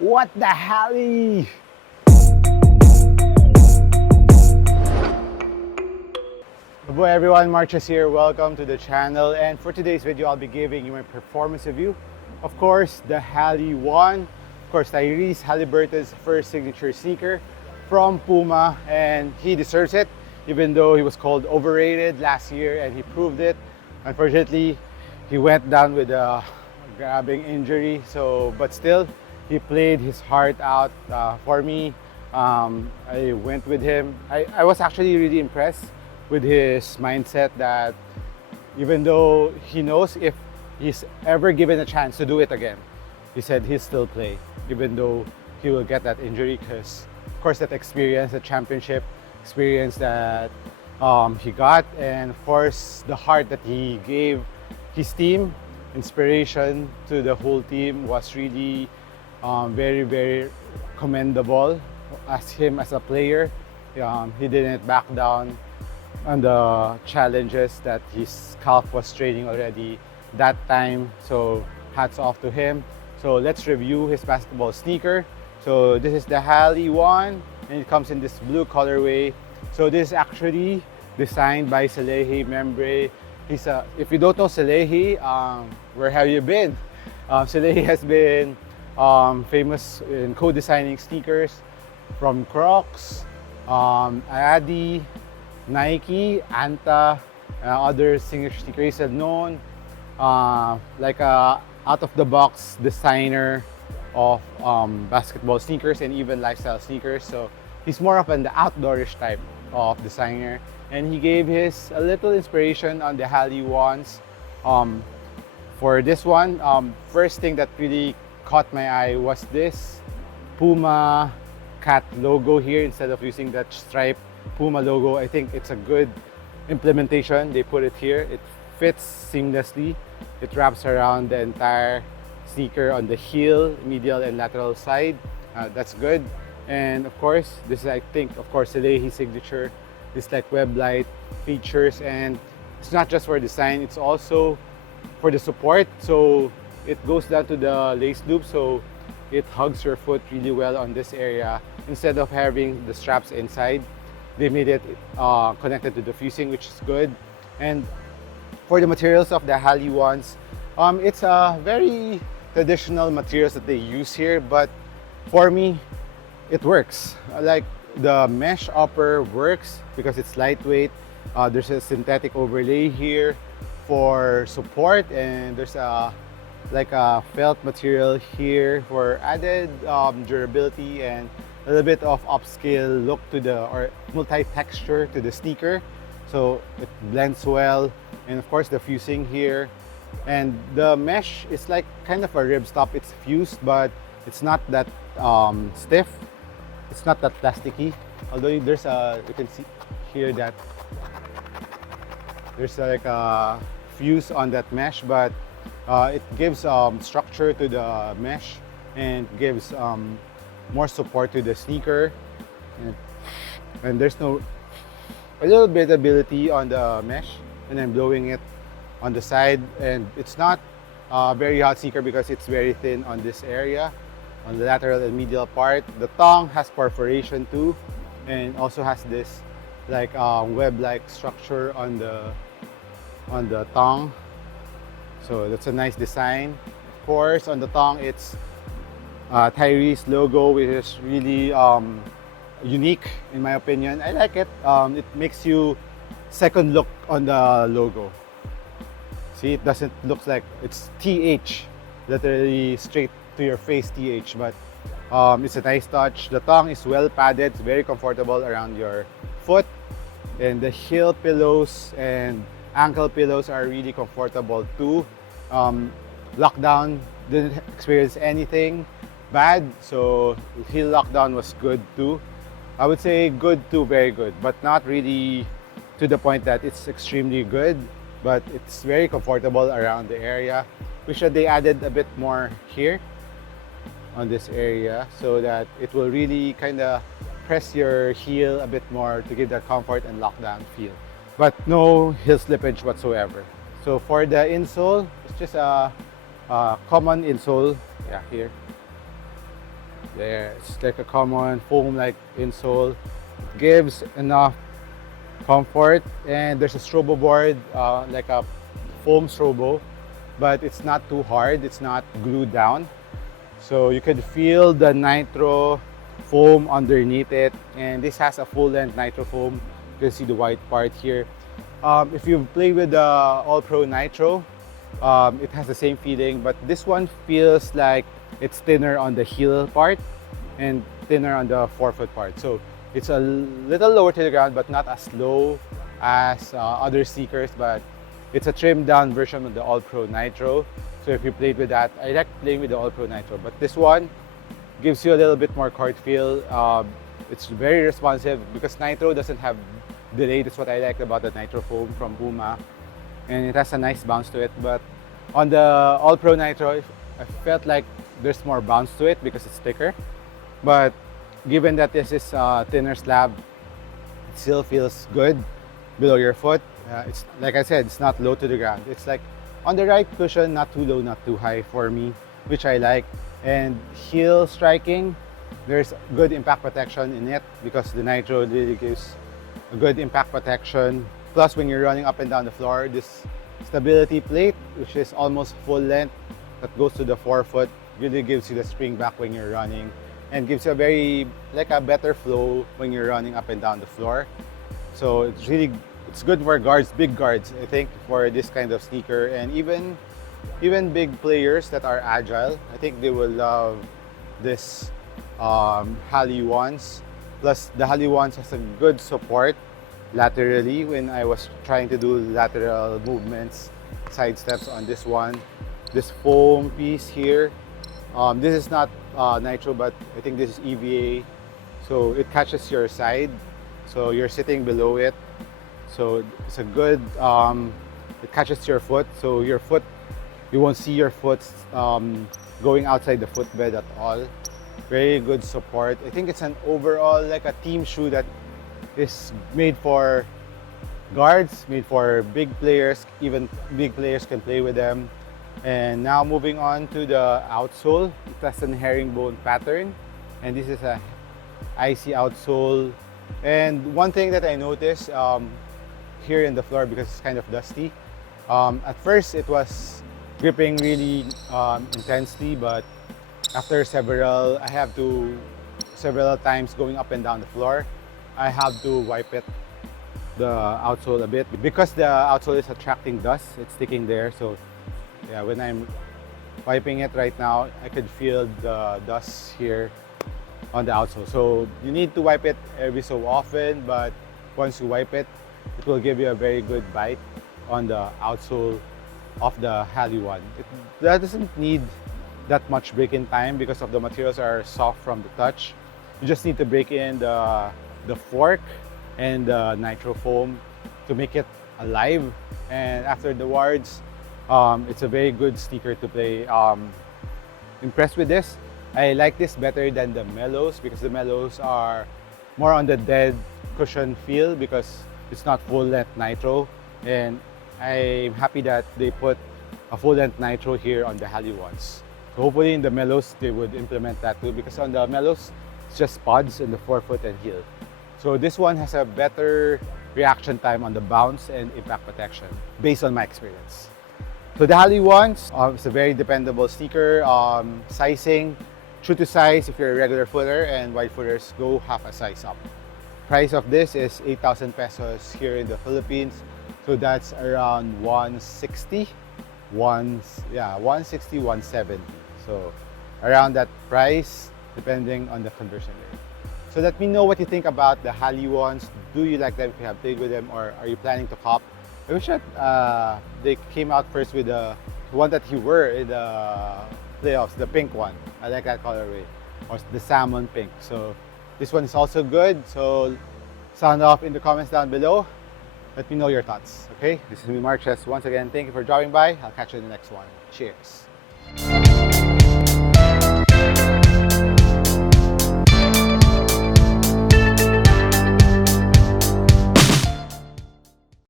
What the Hali? Hello everyone, MARKCHES here. Welcome to the channel. And for today's video, I'll be giving you my performance review. Of course, the Hali One. Of course, Tyrese Halliburton's first signature sneaker from Puma, and he deserves it, even though he was called overrated last year, and he proved it. Unfortunately, he went down with a grabbing injury. But still, he played his heart out for me. I went with him. I was actually really impressed with his mindset that even though he knows if he's ever given a chance to do it again, he said he'll still play, even though he will get that injury, because of course that experience, the championship experience that he got, and of course the heart that he gave his team, inspiration to the whole team, was really very commendable. As him as a player, he didn't back down on the challenges that his calf was training already that time. So hats off to him. So let's review his basketball sneaker. So this is the Hali One, and it comes in this blue colorway. So this is actually designed by Salehi Membre. If you don't know Salehi, where have you been? Salehi has been famous in co-designing sneakers from Crocs, Adi, Nike, Anta, other signature sneakers are known, like a out-of-the-box designer of basketball sneakers and even lifestyle sneakers. So he's more of an outdoorish type of designer, and he gave his a little inspiration on the Hali Ones. For this one, first thing that really caught my eye was this Puma cat logo here instead of using that stripe Puma logo. I think it's a good implementation. They put it here. It fits seamlessly. It wraps around the entire sneaker on the heel, medial and lateral side. That's good. And of course, this is, I think, of course, Salehi's signature. This like web light features, and it's not just for design, it's also for the support. So it goes down to the lace loop, so it hugs your foot really well on this area. Instead of having the straps inside, they made it connected to the fusing, which is good. And for the materials of the Hali Ones, it's a very traditional materials that they use here, but for me, it works. Like the mesh upper works because it's lightweight. There's a synthetic overlay here for support, and there's like a felt material here for added durability and a little bit of upscale look to the, or multi-texture to the sneaker. So it blends well, and of course the fusing here, and the mesh is like kind of a rib stop. It's fused, but it's not that stiff. It's not that plasticky. Although there's a, you can see here that there's like a fuse on that mesh, but it gives structure to the mesh and gives more support to the sneaker, and there's no a little bit ability on the mesh, and I'm blowing it on the side, and it's not a very hot sneaker because it's very thin on this area, on the lateral and medial part. The tongue has perforation too, and also has this like web-like structure on the tongue. So that's a nice design. Of course, on the tongue, it's Tyrese logo, which is really unique in my opinion. I like it. It makes you second look on the logo. See, it doesn't look like it's TH, literally straight to your face TH, but it's a nice touch. The tongue is well padded, it's very comfortable around your foot, and the heel pillows and ankle pillows are really comfortable too. Lockdown didn't experience anything bad, so heel lockdown was good too. I would say good to very good, but not really to the point that it's extremely good, but it's very comfortable around the area. Wish that they added a bit more here on this area so that it will really kind of press your heel a bit more to give that comfort and lockdown feel, but no heel slippage whatsoever. So for the insole, it's just a common insole, yeah, here. There, it's like a common foam-like insole. It gives enough comfort, and there's a strobo board, like a foam strobo, but it's not too hard. It's not glued down, so you could feel the nitro foam underneath it. And this has a full-length nitro foam. You can see the white part here. If you play with the All Pro Nitro, it has the same feeling, but this one feels like it's thinner on the heel part and thinner on the forefoot part. So it's a little lower to the ground, but not as low as other sneakers, but it's a trimmed down version of the All Pro Nitro. So if you played with that, I like playing with the All Pro Nitro, but this one gives you a little bit more court feel. It's very responsive because Nitro doesn't have delay. That's what I like about the Nitro foam from Puma, and it has a nice bounce to it. But on the All Pro Nitro, I felt like there's more bounce to it because it's thicker. But given that this is a thinner slab, it still feels good below your foot. It's like I said, it's not low to the ground. It's like on the right cushion, not too low, not too high for me, which I like. And heel striking, there's good impact protection in it because the Nitro really gives a good impact protection. Plus, when you're running up and down the floor, this stability plate, which is almost full length, that goes to the forefoot, really gives you the spring back when you're running and gives you a very, like a better flow when you're running up and down the floor. So it's good for guards, big guards, I think, for this kind of sneaker. And even big players that are agile, I think they will love this Hali Ones. Plus, the Hali Ones has a good support laterally when I was trying to do lateral movements, side steps on this one. This foam piece here, this is not Nitro, but I think this is EVA. So it catches your side, so you're sitting below it. So it's a good, it catches your foot, so your foot, you won't see your foot going outside the footbed at all. Very good support. I think it's an overall like a team shoe that is made for guards, made for big players. Even big players can play with them. And now moving on to the outsole. It has a herringbone pattern, and this is a icy outsole. And one thing that I noticed here in the floor, because it's kind of dusty, at first it was gripping really intensely, but after several times going up and down the floor, I have to wipe it, the outsole, a bit, because the outsole is attracting dust. It's sticking there. So yeah, when I'm wiping it right now, I could feel the dust here on the outsole. So you need to wipe it every so often, but once you wipe it, it will give you a very good bite on the outsole of the Hali One. That doesn't need that much break-in time because of the materials are soft from the touch. You just need to break in the fork and the Nitro foam to make it alive. And after the wards, it's a very good sneaker to play. Impressed with this. I like this better than the Mellows because the Mellows are more on the dead cushion feel because it's not full-length Nitro. And I'm happy that they put a full-length Nitro here on the Hali Ones. So hopefully in the Mellows they would implement that too, because on the Mellows it's just pods in the forefoot and heel. So this one has a better reaction time on the bounce and impact protection based on my experience. So the Hali Ones, it's a very dependable sneaker. Sizing, true to size if you're a regular footer, and wide footers go half a size up. Price of this is 8,000 pesos here in the Philippines. So that's around 160, 160, 170. So around that price, depending on the conversion rate. So let me know what you think about the Hali Ones. Do you like them if you have played with them, or are you planning to cop? I wish that they came out first with the one that you were in the playoffs, the pink one. I like that colorway, or the salmon pink. So this one is also good. So sound off in the comments down below. Let me know your thoughts. Okay, this is me, MARKCHES. Once again, thank you for dropping by. I'll catch you in the next one. Cheers.